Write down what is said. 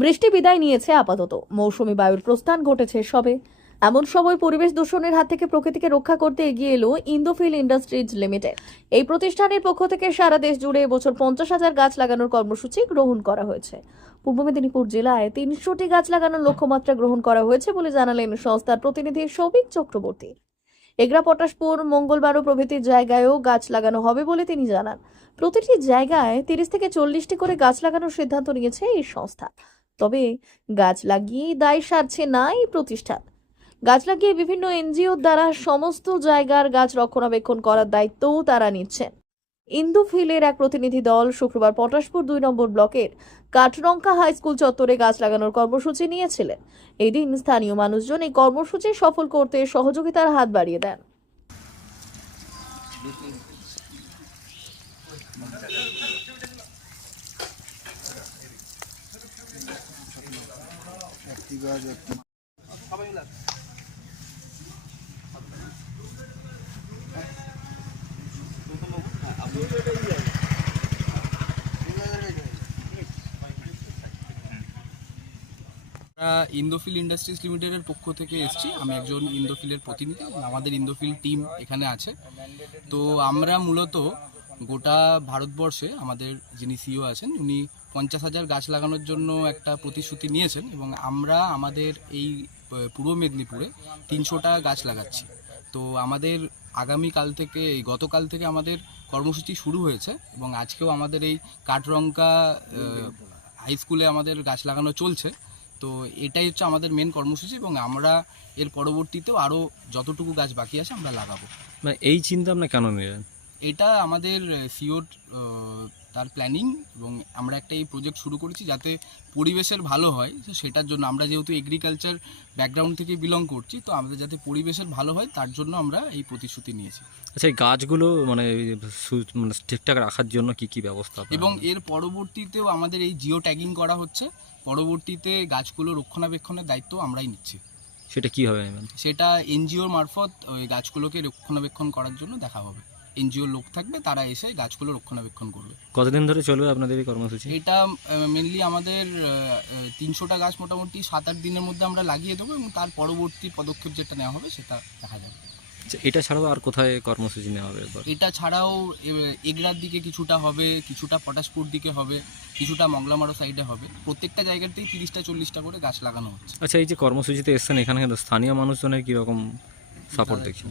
বৃষ্টি বিদায় নিয়েছে আপাতত। মৌসুমি বায়ুর প্রস্থান ঘটেছে সবে। এমন সময় পরিবেশ দূষণের হাত থেকে প্রকৃতিকে রক্ষা করতে এগিয়ে এলো ইন্দোফিল ইন্ডাস্ট্রিজ লিমিটেড। এই প্রতিষ্ঠানের পক্ষ থেকে সারা দেশ জুড়ে এবছর পঞ্চাশ হাজার গাছ লাগানোর কর্মসূচি গ্রহণ করা হয়েছে। পূর্ব মেদিনীপুর জেলায় তিনশোটি গাছ লাগানোর লক্ষ্যমাত্রা গ্রহণ করা হয়েছে বলে জানালেন সংস্থার প্রতিনিধি সৌভিক চক্রবর্তী। এগরা, পটাশপুর মঙ্গলবারও প্রভৃতি জায়গায়ও গাছ লাগানো হবে বলে তিনি জানান। প্রতিটি জায়গায় তিরিশ থেকে চল্লিশটি করে গাছ লাগানোর সিদ্ধান্ত নিয়েছে এই সংস্থা। তবে গাছ লাগিয়েই দায় সারছে না এই প্রতিষ্ঠান। গাছ লাগিয়ে বিভিন্ন এনজিও দ্বারা সমস্ত জায়গার গাছ রক্ষণাবেক্ষণ করার দায়িত্বও তারা নিচ্ছেন। ইন্দুফিলের এক প্রতিনিধি দল শুক্রবার পটাশপুর দুই নম্বর ব্লকের কাঠরঙ্কা হাই স্কুল চত্বরে গাছ লাগানোর কর্মসূচি নিয়েছিলেন। এদিন স্থানীয় মানুষজন এই কর্মসূচি সফল করতে সহযোগিতার হাত বাড়িয়ে দেন। ইন্দোফিল ইন্ডাস্ট্রিজ লিমিটেডের পক্ষ থেকে এসেছি। আমি একজন ইন্দোফিলের প্রতিনিধি আমাদের ইন্দোফিল টিম এখানে আছে। তো আমরা মূলত গোটা ভারতবর্ষে আমাদের যিনি সিও আছেন, উনি পঞ্চাশ হাজার গাছ লাগানোর জন্য একটা প্রতিশ্রুতি নিয়েছেন এবং আমরা আমাদের এই পূর্ব মেদিনীপুরে তিনশোটা গাছ লাগাচ্ছি। তো আমাদের আগামী কাল থেকে, এই গতকাল থেকে আমাদের কর্মসূচি শুরু হয়েছে এবং আজকেও আমাদের এই কাঠরঙ্কা হাই স্কুলে আমাদের গাছ লাগানো চলছে। তো এটাই হচ্ছে আমাদের মেন কর্মসূচি এবং আমরা এর পরবর্তীতেও আরও যতটুকু গাছ বাকি আছে আমরা লাগাবো। মানে এই চিন্তা আপনি কেন নিলেন? এটা আমাদের সিওর তার প্ল্যানিং এবং আমরা একটা এই প্রজেক্ট শুরু করেছি যাতে পরিবেশের ভালো হয়। তো সেটার জন্য আমরা যেহেতু এগ্রিকালচার ব্যাকগ্রাউন্ড থেকে বিলং করছি তো আমাদের যাতে পরিবেশের ভালো হয় তার জন্য আমরা এই প্রতিশ্রুতি নিয়েছি। আচ্ছা এই গাছগুলো মানে মানে ঠিকঠাক রাখার জন্য কি কি ব্যবস্থা এবং এর পরবর্তীতেও আমাদের এই জিও ট্যাগিং করা হচ্ছে। পরবর্তীতে গাছগুলো রক্ষণাবেক্ষণের দায়িত্ব আমরাই নিচ্ছি। সেটা কি হবে নেবেন? সেটা এনজিওর মারফত ওই গাছগুলোকে রক্ষণাবেক্ষণ করার জন্য দেখা হবে। এনজিও লোক থাকবে তারা এসে গাছগুলো রক্ষণাবেক্ষণ করবে। কতদিন ধরে চলবে আপনাদের এই কর্মসূচি? এটা মেনলি আমাদের তিনশোটা গাছ মোটামুটি সাত আট দিনের মধ্যে আমরা লাগিয়ে দেবো এবং তার পরবর্তী পদক্ষেপ যেটা নেওয়া হবে সেটা দেখা যাবে। আচ্ছা, এটা ছাড়াও আর কোথায় কর্মসূচি নেওয়া হবে এটা ছাড়াও এগরার দিকে কিছুটা হবে কিছুটা পটাশপুর দিকে হবে কিছুটা মংলামারো সাইডে হবে। প্রত্যেকটা জায়গাতেই তিরিশটা চল্লিশটা করে গাছ লাগানো হচ্ছে। আচ্ছা এই যে কর্মসূচিতে এসছেন এখানে স্থানীয় মানুষজনের কীরকম সাপোর্ট দেখছেন?